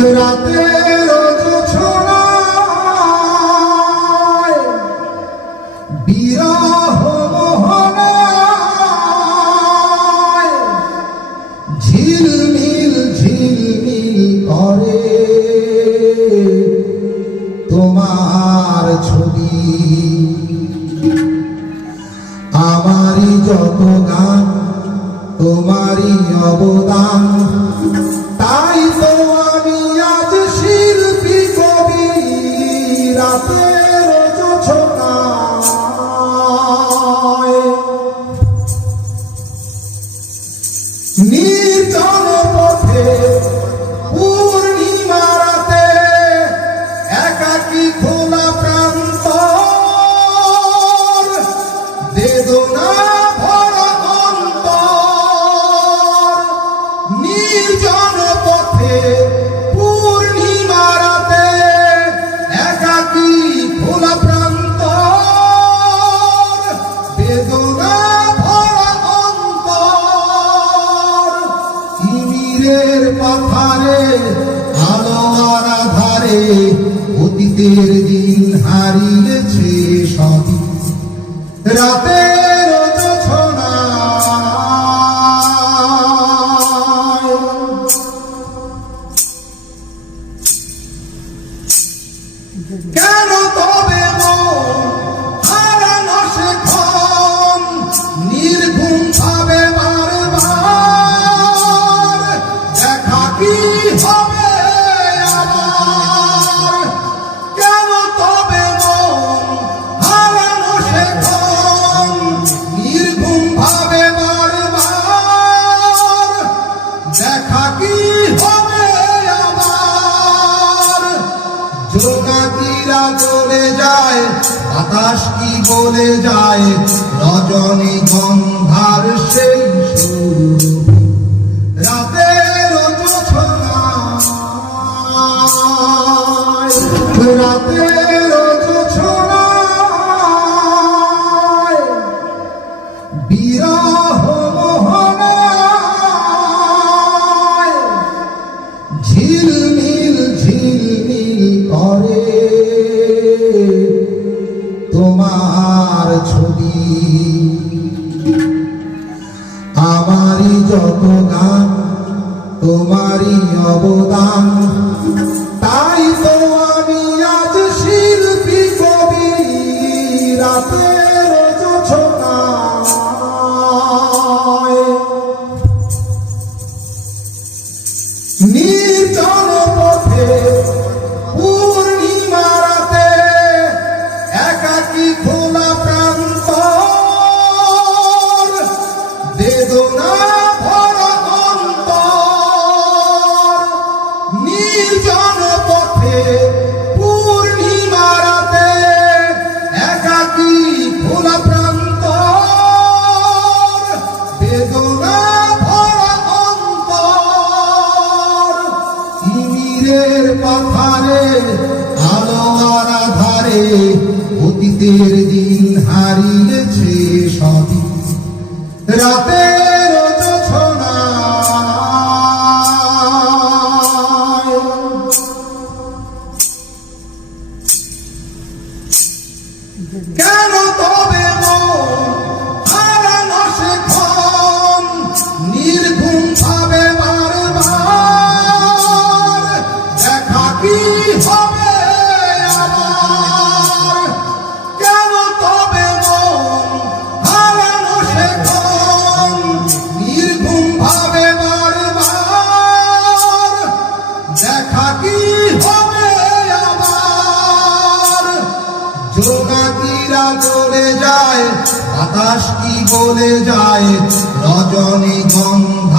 রাতের জোছনায় বিরহ মোহনায় ঝিলমিল ঝিলমিল করে তোমার ছবি। আমারই যত গান তোমারই অবদান, তাই তো আমি আজ শিল্পী কবি। রাতের জোছনায় নির্জন পথে পূর্ণিমা রাতে একাকী খোলা প্রান্তর, বেদনা ভরা অন্তর। নির্জন পথে পূর্ণিমা রাতে একাকী খোলা প্রান্তর, বেদনা ভরা অন্তর। তিমিরের পাথারে আলো আর আধারে অতীতের দিন হারিয়েছে সবই। রাতের জোছনায় কেন তবে হারানো সেক্ষণ নির্ঘুম ভাবে বারবার? দেখা কি হবে আবার? কেন তবে হারানো সেক্ষণ নির্ঘুম ভাবে বারবার? দেখা কি হবে আবার? জোনাকিরা চলে যায়, বাতাস কি বলে যায়, রজনী গন্ধার সেই সুর। রাতের জোছনায় রাতের জোছনায় বিরহ মোহনায় ঝিলমিল ঝিলমিল করে তোমার ছবি। আমারই যত গান তোমারই অবদান, তাই তো আমি আজ শিল্পী কবি। রাতের জোছনায় নির্জন পথে পূর্ণিমা রাতে একাকী খোলা প্রান্তর, বেদনা ভরা অন্তর। নির্জন পথে পূর্ণিমা রাতে একাকী খোলা প্রান্তর, বেদনা ভরা অন্তর। তিমিরের পাথারে আলো আর আধারে অতীতের দিন হারিয়েছে সবই। রাতের জোছনায় কেন তবে হারানো সেক্ষণ নির্ঘুম ভাবে বারবার? দেখা কি হবে আবার? কেন তবে হারানো সেক্ষণ নির্ঘুম ভাবে বারবার? দেখা কি হবে আবার? জোনাকিরা চলে যায়, বাতাস কি বলে যায়, রজনী গন্ধ